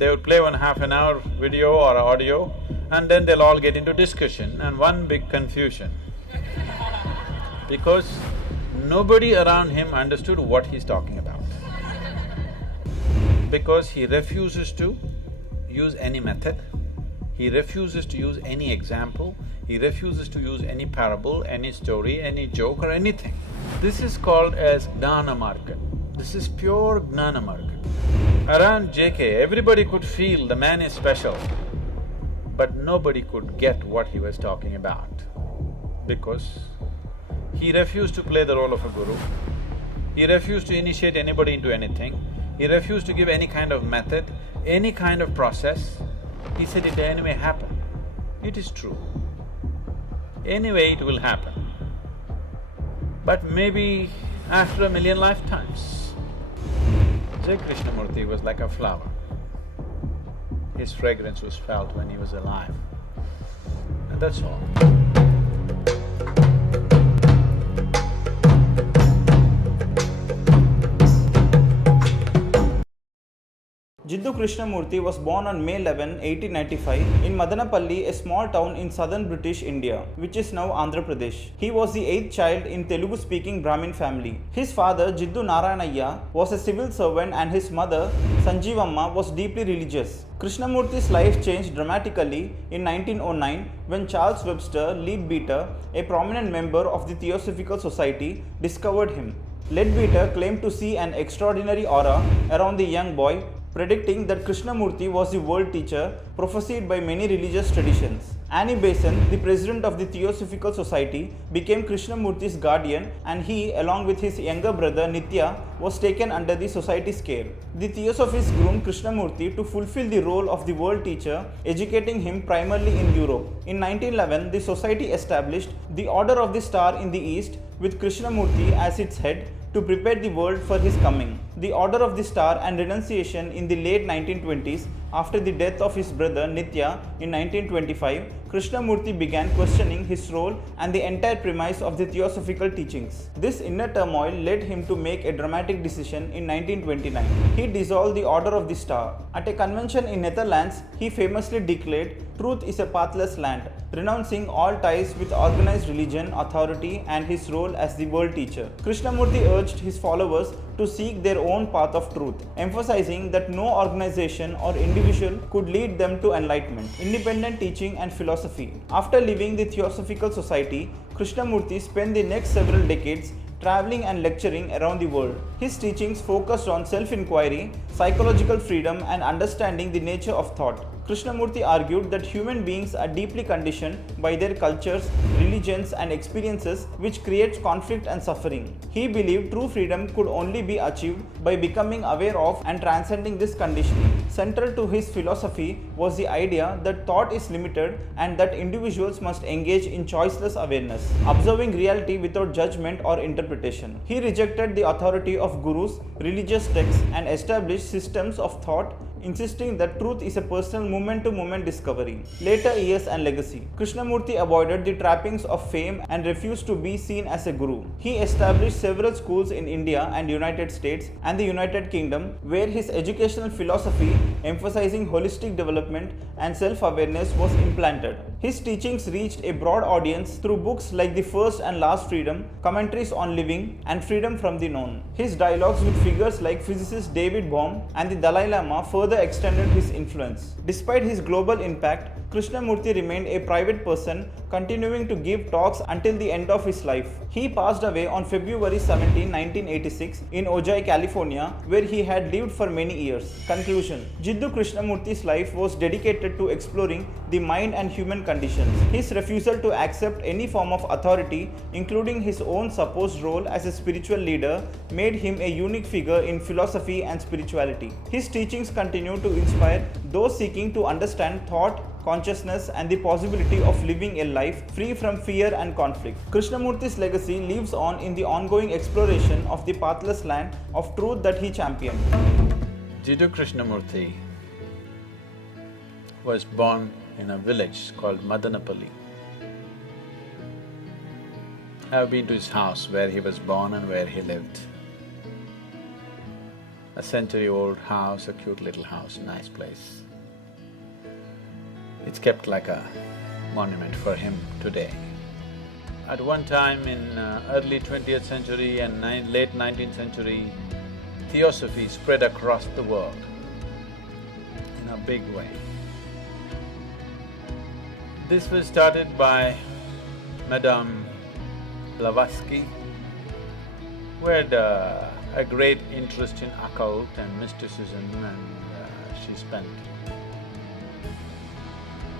They would play one half an hour video or audio and then they'll all get into discussion and one big confusion. Because nobody around him understood what he's talking about. Because he refuses to use any method, he refuses to use any example, he refuses to use any parable, any story, any joke or anything. This is called as Gnana Marga. This is pure Gnana Marga. Around JK, everybody could feel the man is special, but nobody could get what he was talking about because he refused to play the role of a guru, he refused to initiate anybody into anything, he refused to give any kind of method, any kind of process. He said it anyway happen. It is true. Anyway it will happen. But maybe after 1,000,000 lifetimes. Jiddu Krishnamurti was like a flower. His fragrance was felt when he was alive. And that's all. Jiddu Krishnamurti was born on May 11, 1895 in Madanapalli, a small town in southern British India, which is now Andhra Pradesh. He was the 8th child in Telugu-speaking Brahmin family. His father, Jiddu Narayanayya, was a civil servant and his mother, Sanjeevamma, was deeply religious. Krishnamurti's life changed dramatically in 1909 when Charles Webster Leadbeater, a prominent member of the Theosophical Society, discovered him. Leadbeater claimed to see an extraordinary aura around the young boy, predicting that Krishnamurti was the world teacher prophesied by many religious traditions. Annie Besant, the president of the Theosophical Society, became Krishnamurti's guardian and he, along with his younger brother Nitya, was taken under the society's care. The Theosophists groomed Krishnamurti to fulfill the role of the world teacher, educating him primarily in Europe. In 1911, the society established the Order of the Star in the East with Krishnamurti as its head to prepare the world for his coming. The Order of the Star and renunciation in the late 1920s, after the death of his brother Nitya in 1925, Krishnamurti began questioning his role and the entire premise of the Theosophical teachings. This inner turmoil led him to make a dramatic decision in 1929. He dissolved the Order of the Star. At a convention in Netherlands, he famously declared, "Truth is a pathless land," renouncing all ties with organized religion, authority and his role as the world teacher. Krishnamurti urged his followers to seek their own path of truth, emphasizing that no organization or individual could lead them to enlightenment, independent teaching and philosophy. After leaving the Theosophical Society, Krishnamurti spent the next several decades traveling and lecturing around the world. His teachings focused on self-inquiry, psychological freedom and understanding the nature of thought. Krishnamurti argued that human beings are deeply conditioned by their cultures, religions and experiences which creates conflict and suffering. He believed true freedom could only be achieved by becoming aware of and transcending this conditioning. Central to his philosophy was the idea that thought is limited and that individuals must engage in choiceless awareness, observing reality without judgment or interpretation. He rejected the authority of gurus, religious texts and established systems of thought, insisting that truth is a personal moment-to-moment discovery. Later years and legacy. Krishnamurti avoided the trappings of fame and refused to be seen as a guru. He established several schools in India and United States and the United Kingdom where his educational philosophy, emphasizing holistic development and self-awareness, was implanted. His teachings reached a broad audience through books like The First and Last Freedom, Commentaries on Living and Freedom from the Known. His dialogues with figures like physicist David Bohm and the Dalai Lama further extended his influence. Despite his global impact, Krishnamurti remained a private person, continuing to give talks until the end of his life. He passed away on February 17, 1986 in Ojai, California, where he had lived for many years. Conclusion. Jiddu Krishnamurti's life was dedicated to exploring the mind and human conditions. His refusal to accept any form of authority, including his own supposed role as a spiritual leader, made him a unique figure in philosophy and spirituality. His teachings continue to inspire those seeking to understand thought, consciousness and the possibility of living a life free from fear and conflict. Krishnamurti's legacy lives on in the ongoing exploration of the pathless land of truth that he championed. Jiddu Krishnamurti was born in a village called Madanapalli. I've been to his house where he was born and where he lived. a century-old house, a cute little house, nice place. It's kept like a monument for him today. At one time in early 20th century and late 19th century, theosophy spread across the world in a big way. This was started by Madame Blavatsky, who had a great interest in occult and mysticism, and she spent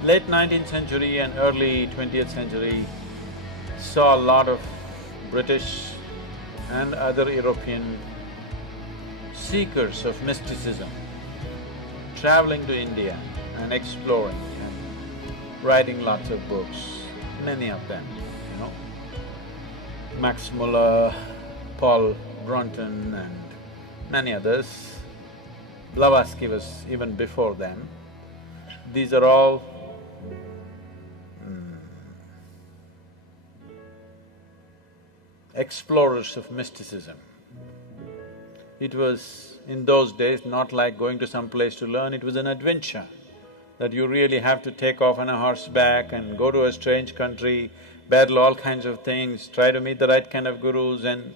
late 19th century and early 20th century saw a lot of British and other European seekers of mysticism traveling to India and exploring and writing lots of books, many of them, you know. Max Muller, Paul Brunton and many others. Blavatsky was even before them. These are all explorers of mysticism. It was, in those days, not like going to some place to learn, it was an adventure that you really have to take off on a horseback and go to a strange country, battle all kinds of things, try to meet the right kind of gurus, and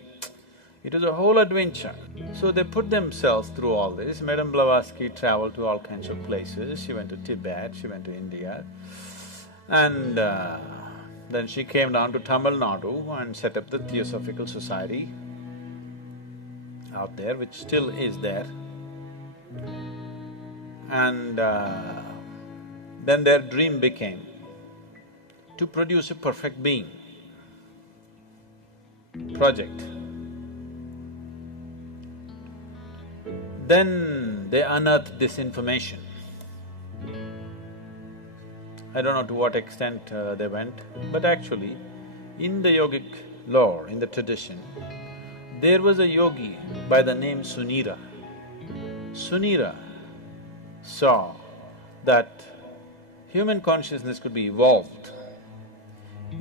it was a whole adventure. So they put themselves through all this. Madame Blavatsky traveled to all kinds of places. She went to Tibet, she went to India, and then she came down to Tamil Nadu and set up the Theosophical Society out there, which still is there. And then their dream became to produce a perfect being project. Then they unearthed this information. I don't know to what extent they went, but actually, in the yogic lore, in the tradition, there was a yogi by the name Sunira. Sunira saw that human consciousness could be evolved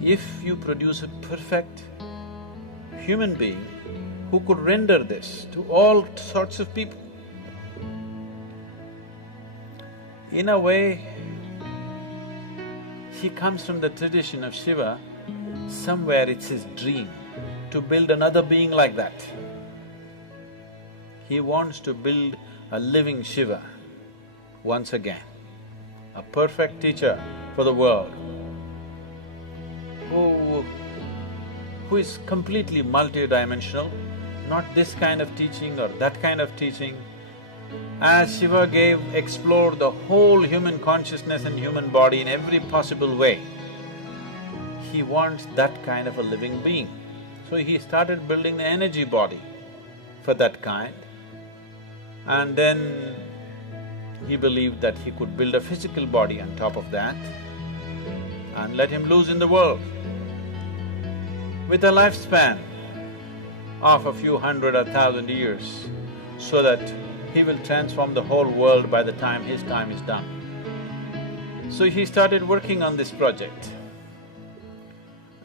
if you produce a perfect human being who could render this to all sorts of people. In a way, he comes from the tradition of Shiva. Somewhere it's his dream to build another being like that. He wants to build a living Shiva once again, a perfect teacher for the world, who is completely multidimensional, not this kind of teaching or that kind of teaching. As Shiva explored the whole human consciousness and human body in every possible way, he wants that kind of a living being. So he started building the energy body for that kind, and then he believed that he could build a physical body on top of that and let him loose in the world with a lifespan of a few hundred or thousand years, so that he will transform the whole world by the time his time is done. So he started working on this project.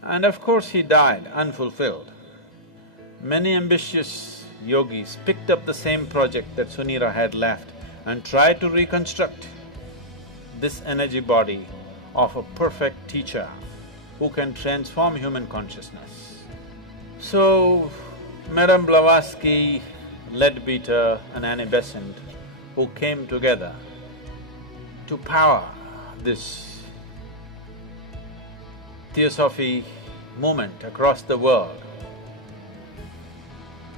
And of course he died unfulfilled. Many ambitious yogis picked up the same project that Sunira had left and tried to reconstruct this energy body of a perfect teacher who can transform human consciousness. So, Madame Blavatsky, Leadbeater and Annie Besant, who came together to power this theosophy movement across the world,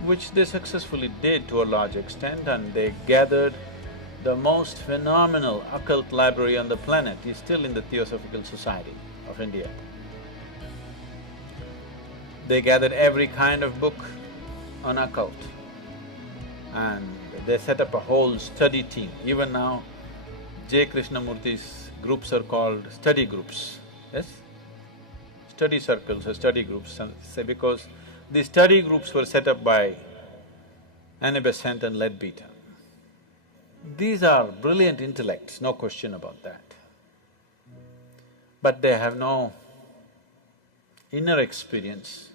which they successfully did to a large extent, and they gathered the most phenomenal occult library on the planet is still in the Theosophical Society of India. They gathered every kind of book on occult, and they set up a whole study team. Even now, Jiddu Krishnamurti's groups are called study groups, yes? Study circles or study groups, because these study groups were set up by Annie Besant and Leadbeater. These are brilliant intellects, no question about that. But they have no inner experience,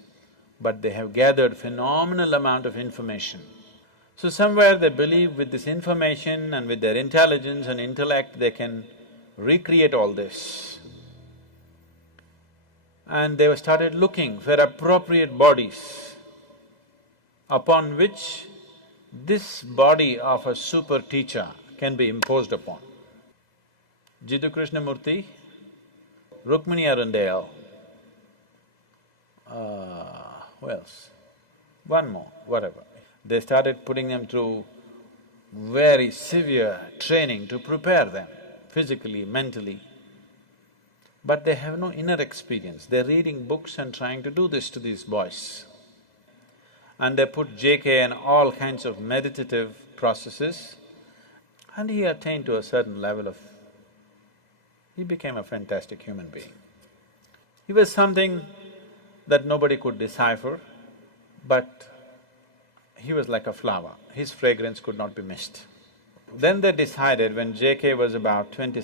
but they have gathered phenomenal amount of information So somewhere they believe with this information and with their intelligence and intellect, they can recreate all this. And they started looking for appropriate bodies upon which this body of a super teacher can be imposed upon. Jiddu Krishnamurti, Rukmini Arundale, who else? One more, whatever. They started putting them through very severe training to prepare them physically, mentally. But they have no inner experience. They're reading books and trying to do this to these boys. And they put JK and all kinds of meditative processes, and he attained to a certain level of… he became a fantastic human being. He was something that nobody could decipher, but he was like a flower. His fragrance could not be missed. Then they decided, when JK was about 20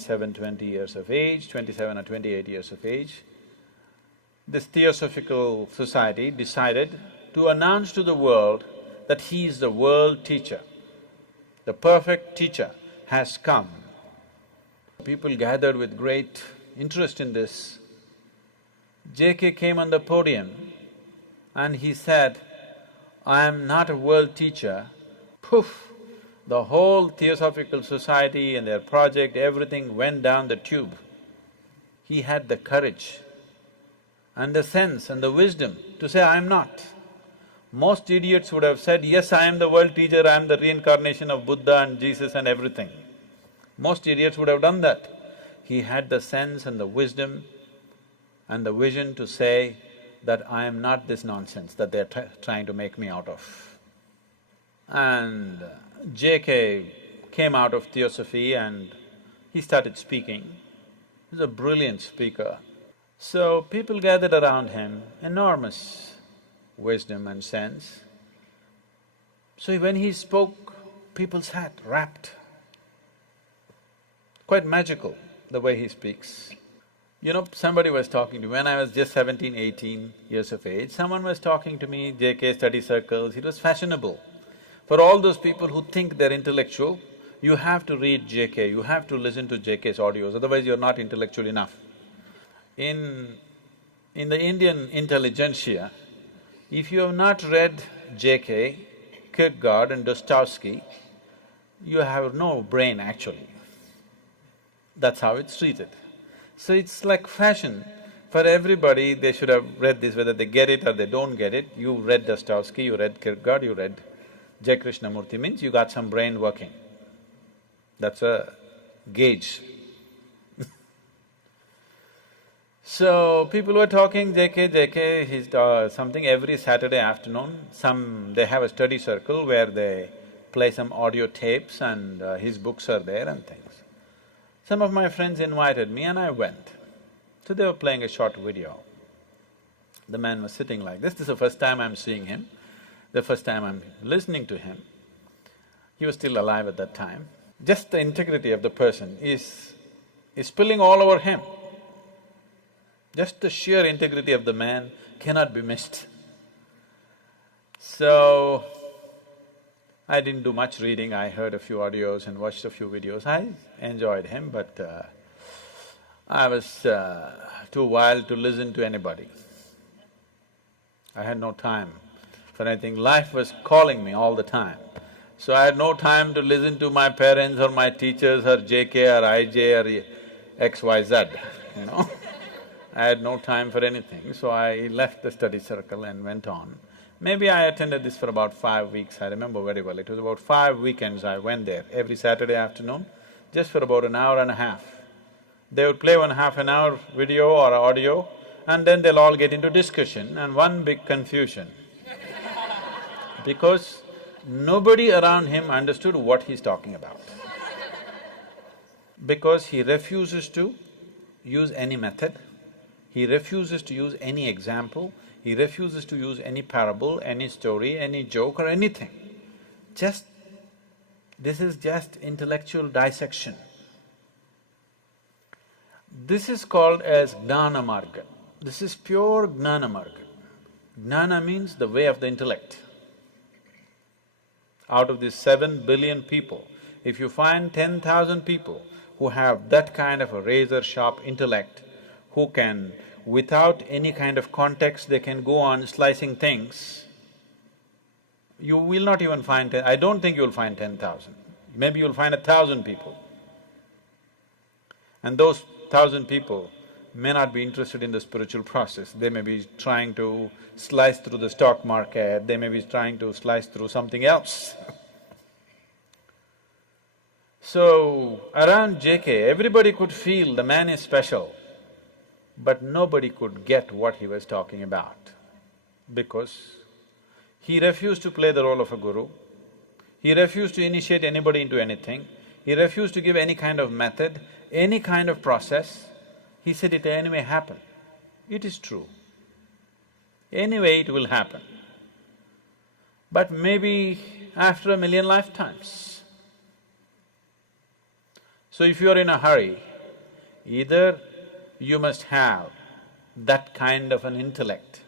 years of age, 27 or 28 years of age, this Theosophical Society decided to announce to the world that he is the world teacher. The perfect teacher has come. People gathered with great interest in this. JK came on the podium and he said, "I am not a world teacher." Poof! The whole Theosophical Society and their project, everything went down the tube. He had the courage and the sense and the wisdom to say, "I am not." Most idiots would have said, "Yes, I am the world teacher, I am the reincarnation of Buddha and Jesus and everything." Most idiots would have done that. He had the sense and the wisdom and the vision to say that I am not this nonsense that they're trying to make me out of. And JK came out of Theosophy and he started speaking. He's a brilliant speaker. So people gathered around him, enormous wisdom and sense. So when he spoke, people sat rapt. Quite magical, the way he speaks. You know, somebody was talking to me, when I was just 17, 18 years of age, someone was talking to me, JK study circles, it was fashionable. For all those people who think they're intellectual, you have to read JK, you have to listen to JK's audios, otherwise you're not intellectual enough. In the Indian intelligentsia, if you have not read JK, Kierkegaard and Dostoevsky, you have no brain actually. That's how it's treated. So it's like fashion. For everybody, they should have read this, whether they get it or they don't get it. You read Dostoevsky, you read Kierkegaard, you read Jiddu Krishnamurti, means you got some brain working. That's a gauge. So people were talking, JK, he's something every Saturday afternoon, they have a study circle where they play some audio tapes and his books are there and things. Some of my friends invited me and I went. So they were playing a short video. The man was sitting like this is the first time I'm seeing him, the first time I'm listening to him. He was still alive at that time. Just the integrity of the person is spilling all over him. Just the sheer integrity of the man cannot be missed. So, I didn't do much reading, I heard a few audios and watched a few videos. I enjoyed him, but I was too wild to listen to anybody. I had no time for anything. Life was calling me all the time. So I had no time to listen to my parents or my teachers or JK or IJ or XYZ, you know. I had no time for anything, so I left the study circle and went on. Maybe I attended this for about 5 weeks, I remember very well. It was about 5 weekends I went there, every Saturday afternoon, just for about an hour and a half. They would play 1 half an hour video or audio, and then they'll all get into discussion and one big confusion. Because nobody around him understood what he's talking about. Because he refuses to use any method, he refuses to use any example, he refuses to use any parable, any story, any joke or anything. This is just intellectual dissection. This is called as Gnana Marga. This is pure Gnana Marga. Gnana means the way of the intellect. out of these 7 billion people, if you find 10,000 people who have that kind of a razor-sharp intellect, who can, without any kind of context, they can go on slicing things, you will not even find I don't think you'll find 10,000. Maybe you'll find 1,000 people. And those 1,000 people may not be interested in the spiritual process, they may be trying to slice through the stock market, they may be trying to slice through something else. So, around JK, everybody could feel the man is special, but nobody could get what he was talking about, because he refused to play the role of a guru, he refused to initiate anybody into anything, he refused to give any kind of method, any kind of process. He said it anyway happen. It is true. Anyway it will happen. But maybe after 1,000,000 lifetimes. So if you're in a hurry, either you must have that kind of an intellect,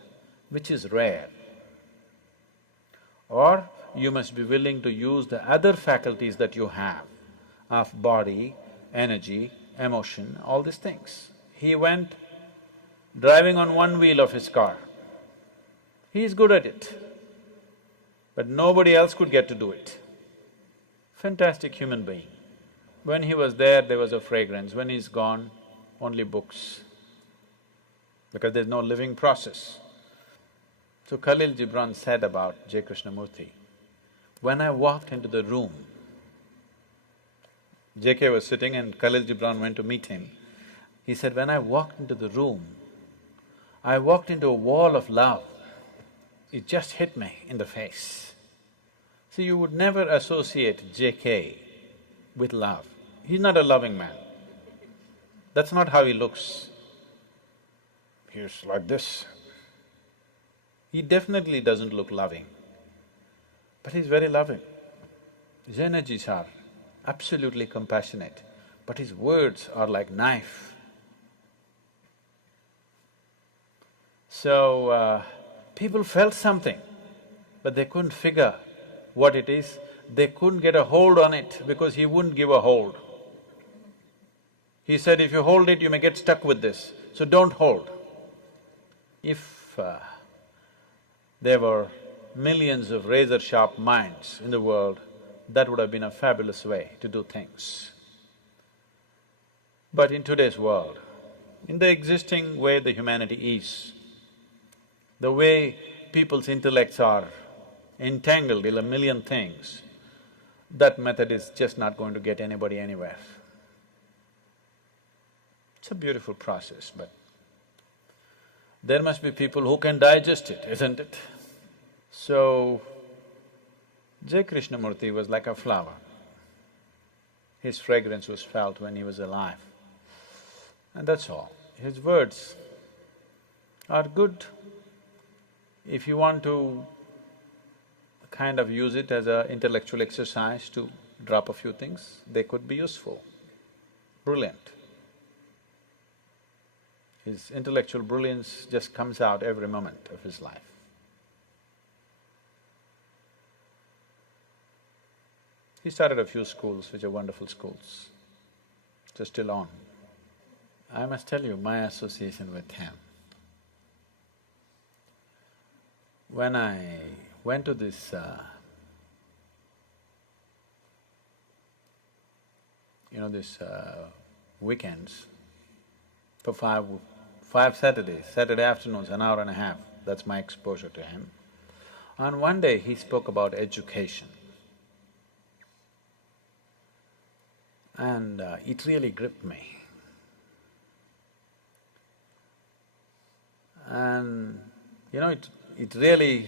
which is rare, or you must be willing to use the other faculties that you have of body, energy, emotion, all these things. He went driving on one wheel of his car. He is good at it, but nobody else could get to do it. Fantastic human being. When he was there was a fragrance, when he's gone, only books, because there's no living process. So Khalil Gibran said about J. Krishnamurti, when I walked into the room, JK was sitting and Khalil Gibran went to meet him. He said, when I walked into the room, I walked into a wall of love. It just hit me in the face. See, you would never associate JK with love. He's not a loving man. That's not how he looks. He's like this. He definitely doesn't look loving, but he's very loving. His energies are absolutely compassionate, but his words are like knife. So, people felt something, but they couldn't figure what it is. They couldn't get a hold on it because he wouldn't give a hold. He said, if you hold it, you may get stuck with this, so don't hold. If there were millions of razor-sharp minds in the world, that would have been a fabulous way to do things. But in today's world, in the existing way the humanity is, the way people's intellects are entangled in 1,000,000 things, that method is just not going to get anybody anywhere. It's a beautiful process, but there must be people who can digest it, isn't it? So, J. Krishnamurti was like a flower. His fragrance was felt when he was alive, and that's all. His words are good. If you want to kind of use it as an intellectual exercise to drop a few things, they could be useful, brilliant. His intellectual brilliance just comes out every moment of his life. He started a few schools, which are wonderful schools, which are still on. I must tell you my association with him. When I went to this weekends for five Saturdays, Saturday afternoons, an hour and a half, that's my exposure to him. And one day he spoke about education. And it really gripped me. And it really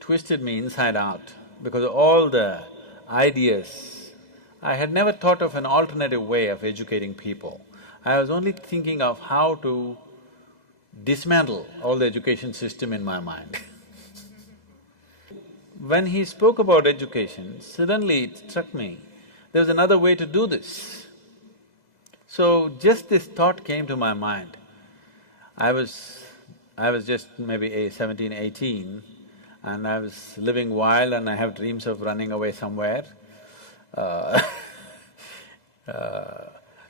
twisted me inside out, because all the ideas, I had never thought of an alternative way of educating people. I was only thinking of how to dismantle all the education system in my mind. When he spoke about education, suddenly it struck me, there's another way to do this. So just this thought came to my mind. I was just maybe 17, 18, and I was living wild and I have dreams of running away somewhere. Uh,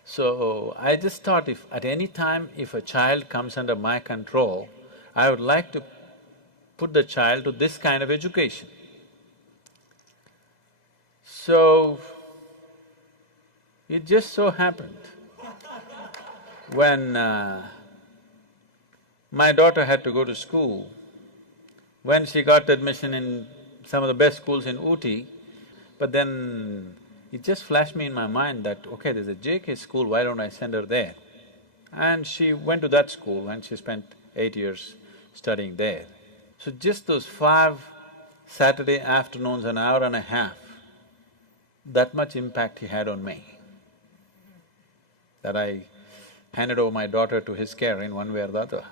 so I just thought if at any time if a child comes under my control, I would like to put the child to this kind of education. So, it just so happened, when my daughter had to go to school, when she got admission in some of the best schools in Ooty, but then it just flashed me in my mind that, okay, there's a JK school, why don't I send her there? And she went to that school and she spent 8 years studying there. So just those 5 Saturday afternoons, an hour and a half, that much impact he had on me, that I handed over my daughter to his care in one way or the other.